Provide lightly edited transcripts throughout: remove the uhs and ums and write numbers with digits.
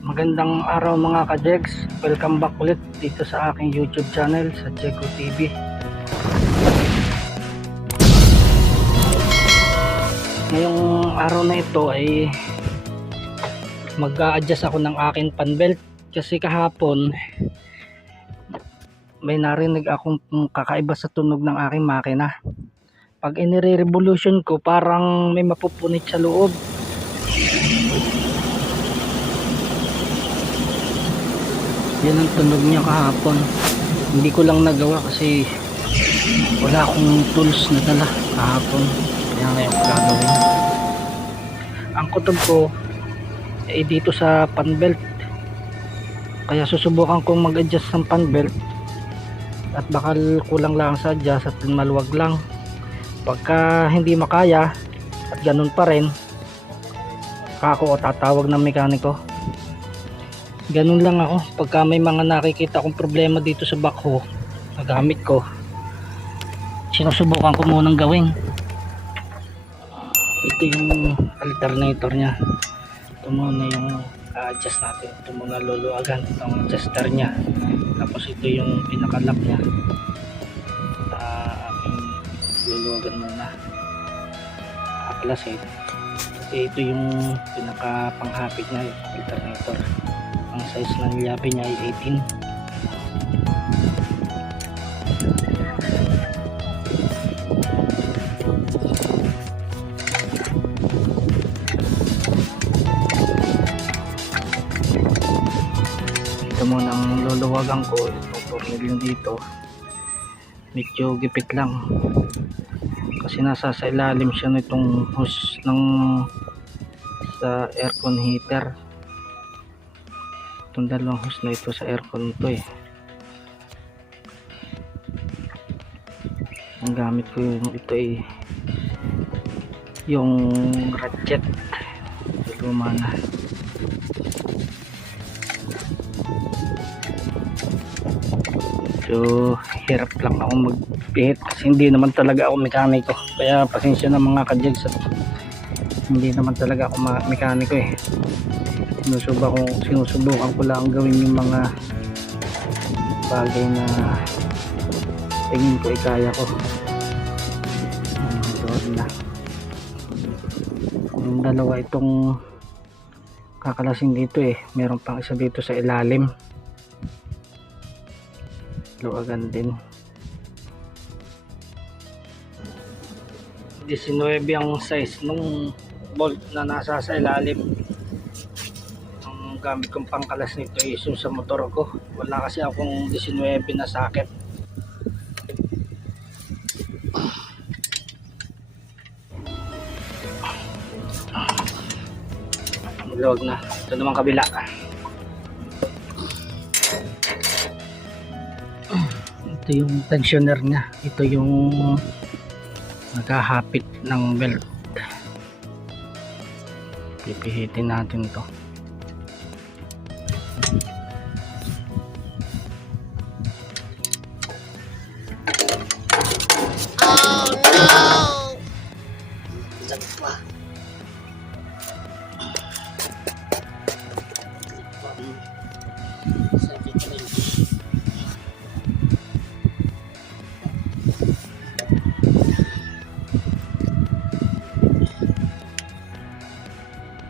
Magandang araw mga ka-Jegs, welcome back ulit dito sa aking YouTube channel sa Jego TV. Ngayong araw na ito ay mag-a-adjust ako ng aking fan belt kasi kahapon may narinig akong kakaiba sa tunog ng aking makina. Pag inire-revolution ko parang may mapupunit sa loob. Yan ang tunog niya kahapon. Hindi ko lang nagawa kasi wala akong tools na dala kahapon. Kaya ngayon ko gagawin. Ang kutob ko ay dito sa fan belt. Kaya susubukan kong mag-adjust ng fan belt. At bakal kulang lang sa adjust at maluwag lang. Pagka hindi makaya at ganun pa rin, ako tatawag ng mekaniko. Ganun lang ako pagka may mga nakikita akong problema dito sa backhoe na gamit ko, sinusubukan ko munang gawin. Ito yung alternator nya, ito muna yung adjust natin, ito muna luluwagan itong adjuster nya, tapos ito yung pinakalock nya, aking luluwagan muna kaklasin. Ito yung pinakapanghapit nya, yung alternator. Ang size ng yapi niya ay 18. Ito muna ang luluwagan ko. Itong tornilyo dito medyo gipit lang kasi nasa sa ilalim siya nitong hose ng sa aircon heater. Itong dalawang hose na ito sa aircon to ang gamit ko ito ay yung ratchet, luma na. So hirap lang ako magpihit kasi hindi naman talaga ako mekaniko, kaya pasensya na mga ka-Jegs, hindi naman talaga ako mekaniko sinusubukan ko lang gawin yung mga bagay na tingin ko kaya ko. Doon na yung dalawa itong kakalasing dito meron pang isa dito sa ilalim, luwagan din. 19 ang size nung bolt na nasa sa ilalim. Gamit kong pangkalas nito ay yung sa motor ko, wala kasi akong 19 na socket. Luwag na. Ito naman kabila, ito yung tensioner nya, ito yung nagahapit ng belt. Pipihitin natin to.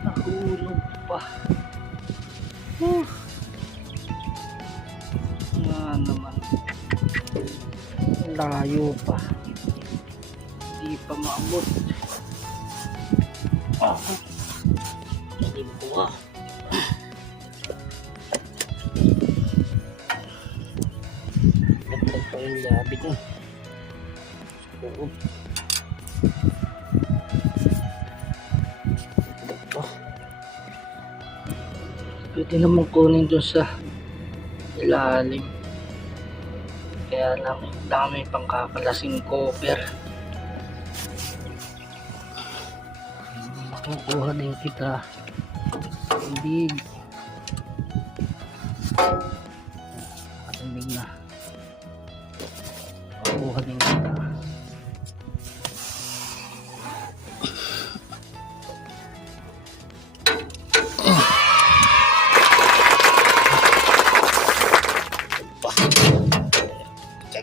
Nahulog pa. Nga naman, layo pa, hindi pa maabot. Hindi buka. Dagdag pa yung labit mo. Pwede naman kunin doon sa ilalim, kaya lang dami pang kakalasing cover. Makukuha din kita hindi katindig na, makukuha din kita.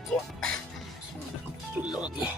ko. Tulog eh.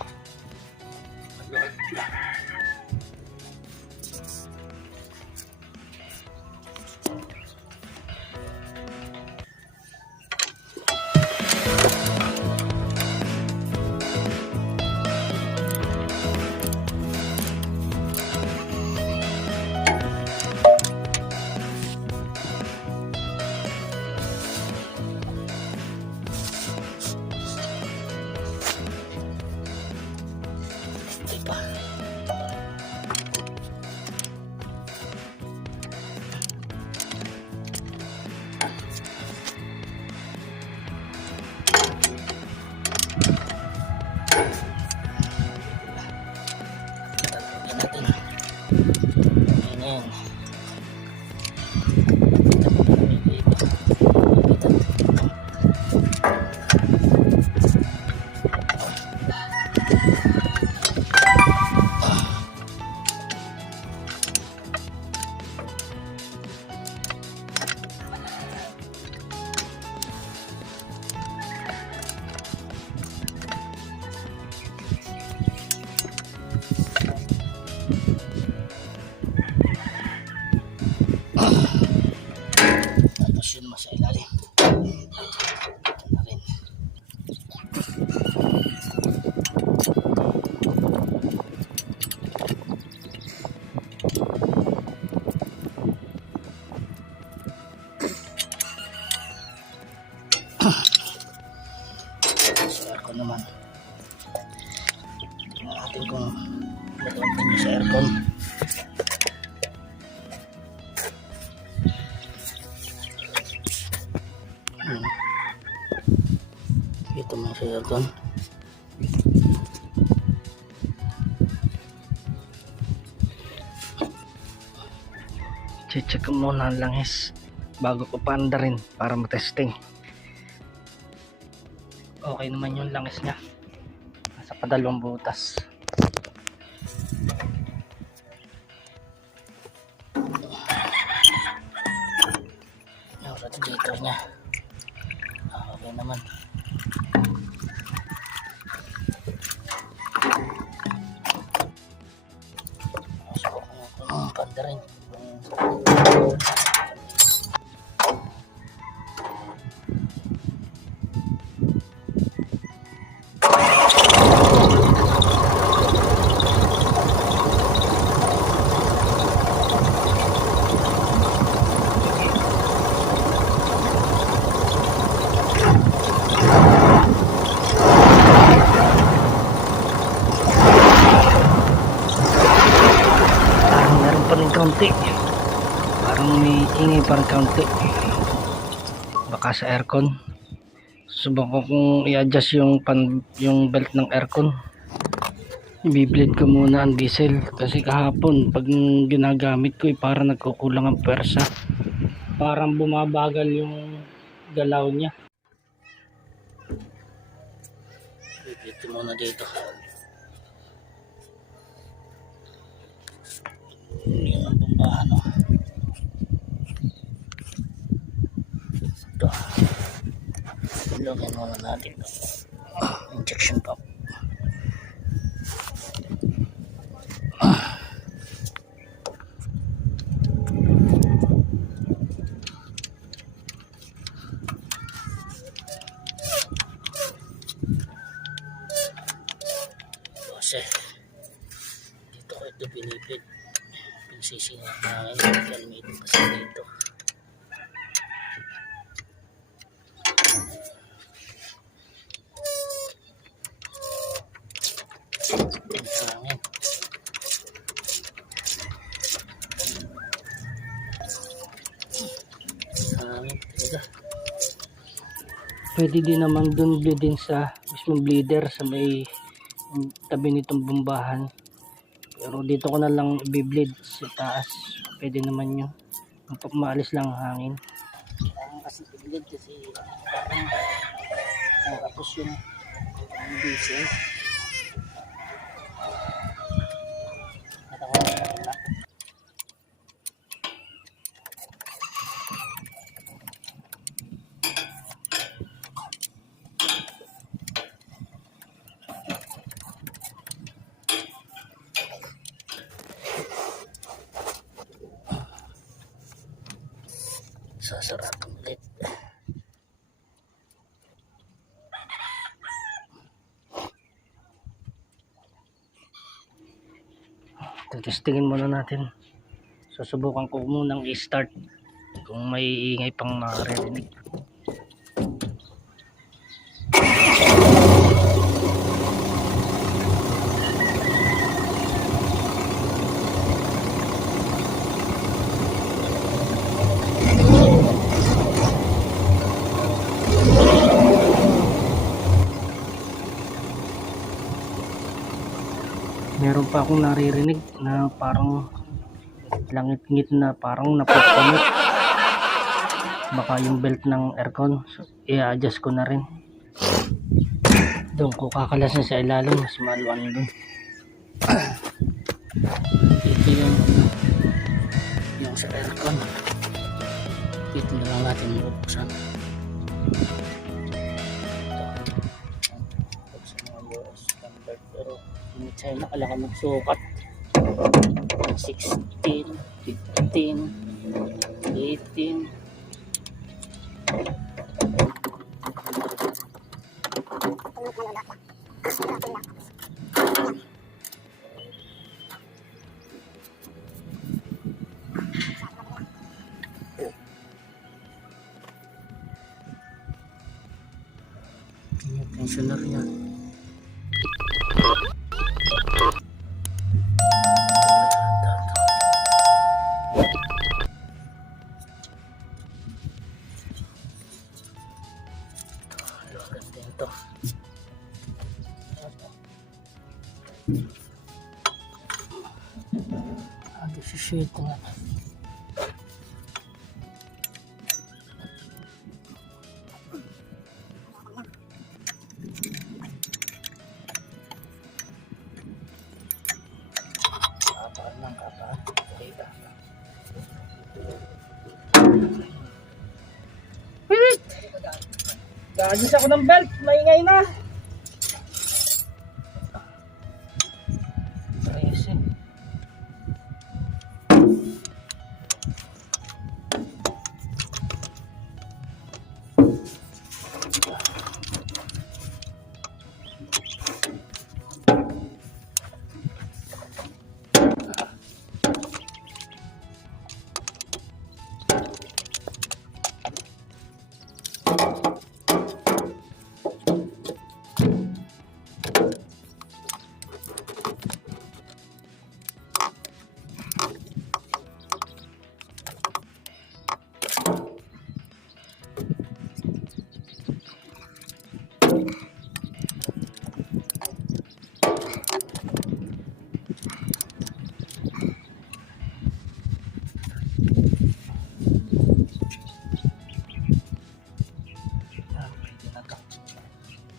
Pa. Tapos yun mas ilalim na rin. Sa aircon naman, tingnan natin kung nagawin nyo sa aircon. Ito mga sa aircon. Check ko muna ang langis bago ko paanda rin para matesting. Okay naman yung langis niya. Nasa padalawang butas. Yung radiator niya. Okay naman. Subukan ko ng paanda rin. Kaunti, parang may ingay parang kaunti, baka sa aircon. Subukan kong i-adjust yung belt ng aircon. I-bleed ko muna ang diesel kasi kahapon pag ginagamit ko parang nagkukulang ang pwersa, parang bumabagal yung galaw niya. I-bleed ko muna dito. Yung bumbahan ito, ilagay muna natin ito. Injection pump. Kasi dito ko ito pinipid, pinsising ang hangin, gamitin kasi dito. Hangin. Hangin talaga. Pwede din naman dun bleeding sa mismong bleeder sa may tabi nitong bumbahan, pero dito ko na lang i-bleed sa taas. Pwede naman yun, maalis lang ang hangin. Kasi i-bleed kasi tapos yung diesel Sasarado ulit. Testingin muna natin. Susubukan ko munang i-start kung may ingay pang maririnig. Meron pa akong naririnig na parang langit-ngit na parang napupunot. Baka yung belt ng aircon. So, i-adjust ko na rin. Doon ko kakalasin sa ilalim. Mas maluan doon. Ito yung sa aircon. Ito na lang natin buksan. Pero hindi tayo nakalaka magsukat. 16, 15, 18. Yung tensioner niya. Ito. Shoot nga. Kapaan lang, kapaan. Okay ka. Gagis ako ng belt, maingay na. Crazy.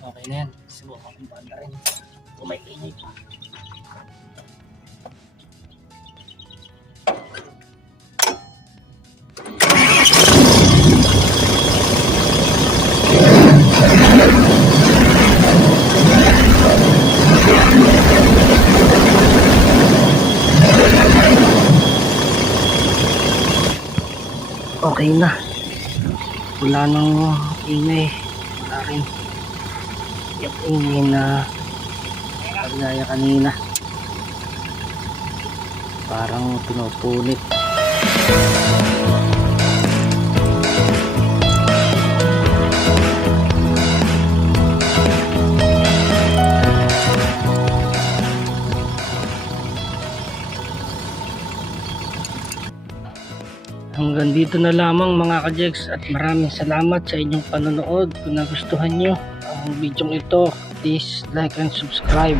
Okay na yan. Subukan kong banda rin. Kung may ingay pa. Okay na. Wala nang ingay. Wala rin. Yung ingay na kagaya kanina. Parang pinupunit. Hanggang dito na lamang mga ka-Jegs at maraming salamat sa inyong panonood. Kung nagustuhan nyo ang video ito, please like and subscribe.